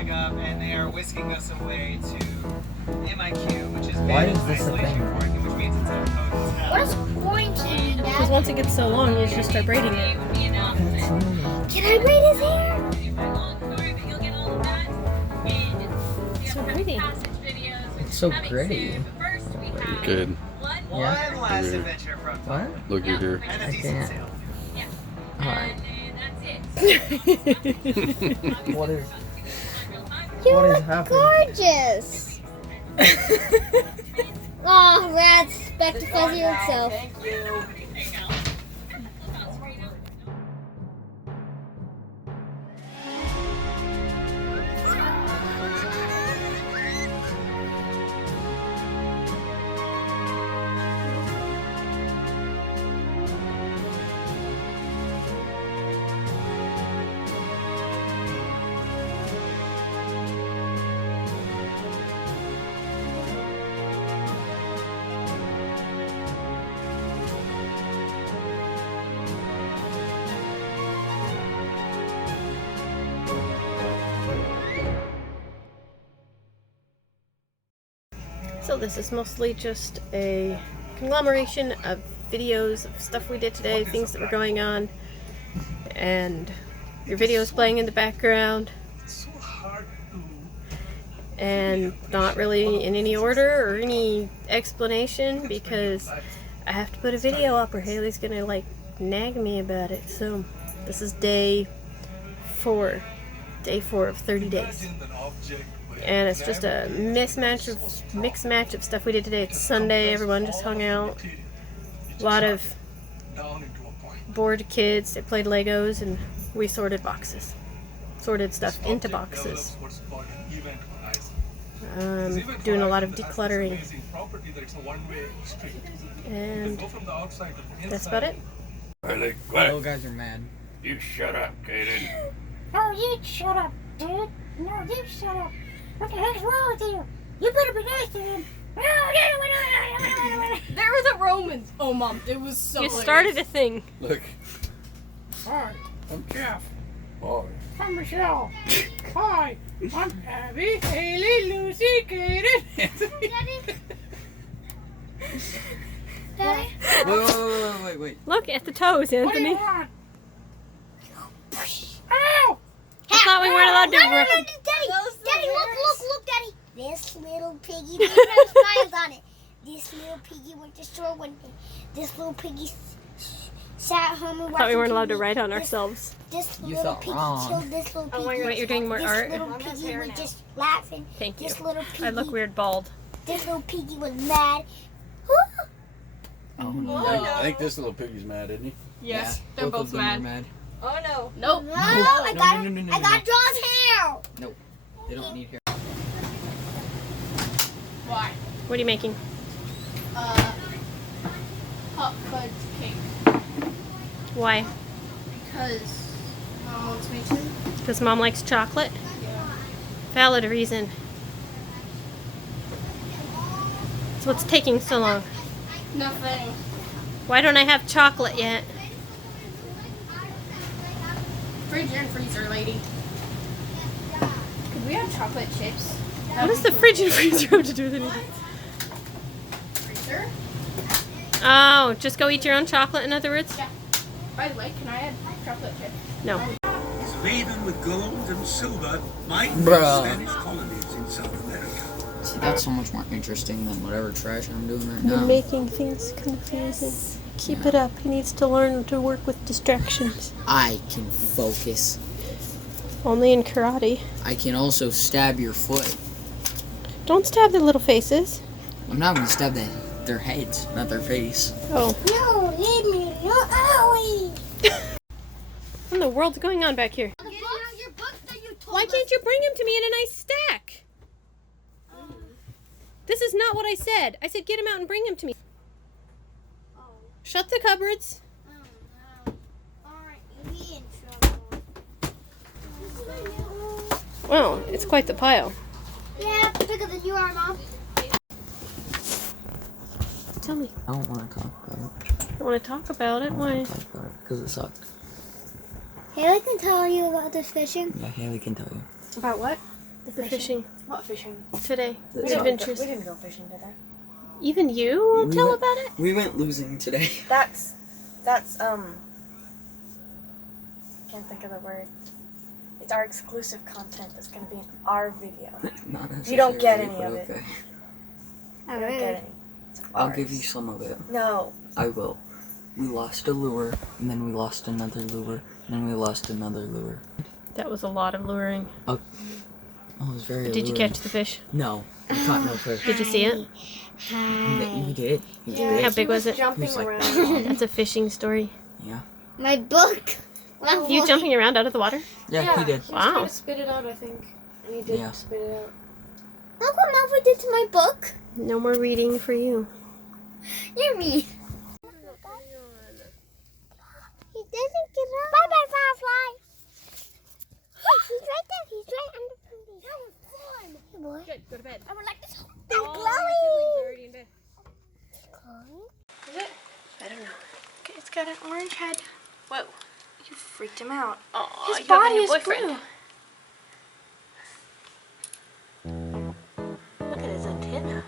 flag up, and they are whisking us away to MIQ, which is Why managed is this a isolation thing? quarantine, which means it's in a hotel. What is quarantine, Dad? Because once it gets so long, you just start braiding it. Can I braid his hair? So pretty. It's so gritty. Good. Yeah. One last adventure from What? Look at here. and a I decent can't. sale. Alright. You What is look happening? gorgeous. Oh, rats, back to fuzzy itself. Thank you. So this is mostly just a conglomeration of videos of stuff we did today, things that were going on, and your videos playing in the background, and not really in any order or any explanation because I have to put a video up or Haley's gonna like nag me about it. So this is day 4 of 30 days. And it's just a mixed match of stuff we did today. It's Sunday, everyone just hung out. A lot of bored kids, they played Legos, and we sorted boxes. Sorted stuff into boxes. Doing a lot of decluttering. And that's about it. Little guys are mad. You shut up, Kaden. No, you shut up, dude. No, you shut up. What the heck's wrong with you? You better be nice to him. There was a Romans. Oh, Mom, it was so. You started a thing. Look. Hi, I'm Jeff. Oh. I'm Michelle. Hi, I'm Abby, Haley, Lucy, Kaden. Daddy? Wait. Look at the toes, What do you Anthony. want? Ow! I thought we weren't allowed No, to. Daddy, look, Daddy. This little piggy didn't have smiles on it. This little piggy went to store one day. This little piggy sat home and I thought we weren't watching allowed to TV. write on ourselves. This You little thought piggy wrong. killed this little piggy. Wait, you're doing more This art? little piggy was just laughing. Thank you. This little piggy, I look weird bald. This little piggy was mad. Oh no. I think this little piggy's mad, isn't he? Yes, they're Both both of them are mad. mad. Oh no. No, Nope. I got no, I got John's hair. They don't need hair. Why? What are you making? Hot fudge cake. Why? Because Mom wants me to. Because Mom likes chocolate? Yeah. Valid reason. So what's taking so long? Nothing. Why don't I have chocolate yet? Fridge and freezer, lady. Could we have chocolate chips? What does the fridge and freezer have to do with anything? Freezer? Oh, just go eat your own chocolate, in other words? Yeah. By the way, can I have chocolate chips? No. is laden with gold and silver, mined Bruh. in Spanish colonies in South America. See, that's so much more interesting than whatever trash I'm doing right You're now. making things confusing. Keep it up. He needs to learn to work with distractions. I can focus. Only in karate. I can also stab your foot. Don't stab their little faces. I'm not gonna stab their heads, not their face. Oh. No, leave me. No, owie. What in the world's going on back here? Your book that you told Why can't you bring him to me in a nice stack? This is not what I said. I said get him out and bring him to me. Shut the cupboards. Alright, you be in trouble. Well, it's quite the pile. Yeah, bigger than you are, Mom. Tell me. I don't want to talk about it. I want to talk about it. Why? Talk about it because it sucked. Haley can tell you about this fishing. Yeah, Haley can tell you. About what? The fishing What fishing? today. The- We Adventures. didn't go fishing today. Even you won't We tell went- about it? We went losing today. That's can't think of the word. It's our exclusive content that's gonna be in our video. Not You don't get necessarily, any but of it. okay. You don't get any. It's I'll ours. give you some of it. No. I will. We lost a lure, and then we lost another lure, and then we lost another lure. That was a lot of luring. Oh, it was very Did you alluring. catch the fish? No, we caught no fish. Did you see it? We did. We did. How big was it? Jumping He was like- around. That's a fishing story. Yeah. My book. You jumping around out of the water? Yeah, he did. He was Wow. trying to spit it out, I think. And he did Yeah. spit it out. Look what Melvin did to my book. No more reading for you. You're mean. He doesn't get up. Bye bye, Firefly. He's right there. He's right under the tree. That was fun. Hey, boy. Good, go to bed. I would like this. It's glowing. in bed. Is it? I don't know. Okay, it's got an orange head. Whoa. You freaked him out. Oh, His body is blue. Look at his antenna.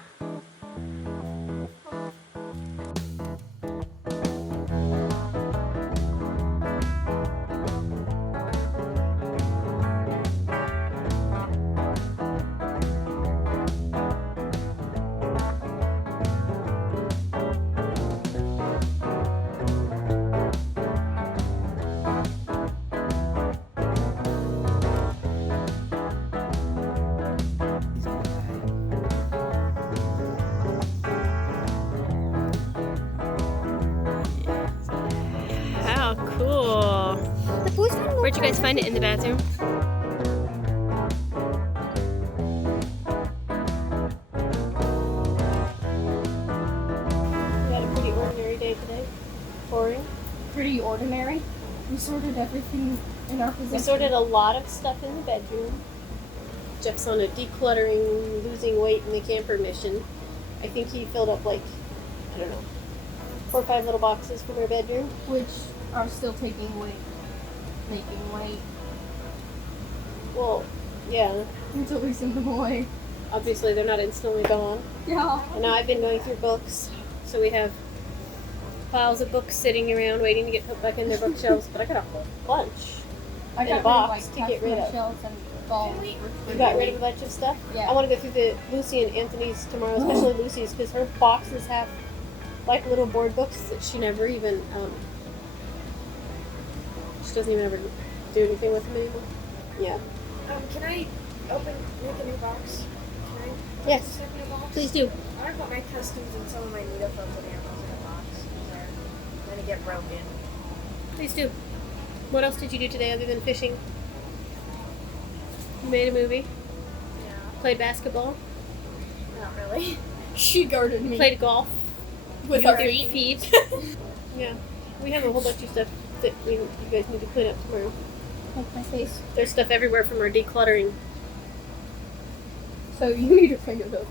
How cool. The boy's gonna go. Where'd you guys find it? In the bathroom? We had a pretty ordinary day today. Boring. Pretty ordinary. We sorted everything in our We possession. sorted a lot of stuff in the bedroom. Jeff's on a decluttering, losing weight in the camper mission. I think he filled up like, I don't know, 4 or 5 little boxes from our bedroom. Which are still taking weight. Making weight. Well, yeah, Until we send them away. obviously they're not instantly gone. Yeah. And now I've been going through books, so we have piles of books sitting around waiting to get put back in their bookshelves, but I got a whole bunch. I In got a rid box of, to like, get rid of. shelves and balls. You got rid of a bunch of stuff? Yeah. I want to go through the Lucy and Anthony's tomorrow, especially Lucy's, because her boxes have like little board books that she never even, she doesn't even ever do anything with them anymore. Yeah. Can I make a new box? Can I Yes, make a new box? please do. I want to put my customs and some of my needlefolk animals in a box. They're gonna get broken. Please do. What else did you do today other than fishing? You made a movie, Yeah. played basketball, Not really. She guarded me. played golf with your our feet. feet. Yeah. We have a whole bunch of stuff that you guys need to clean up tomorrow. Like my face. There's stuff everywhere from our decluttering. So you need to figure it out.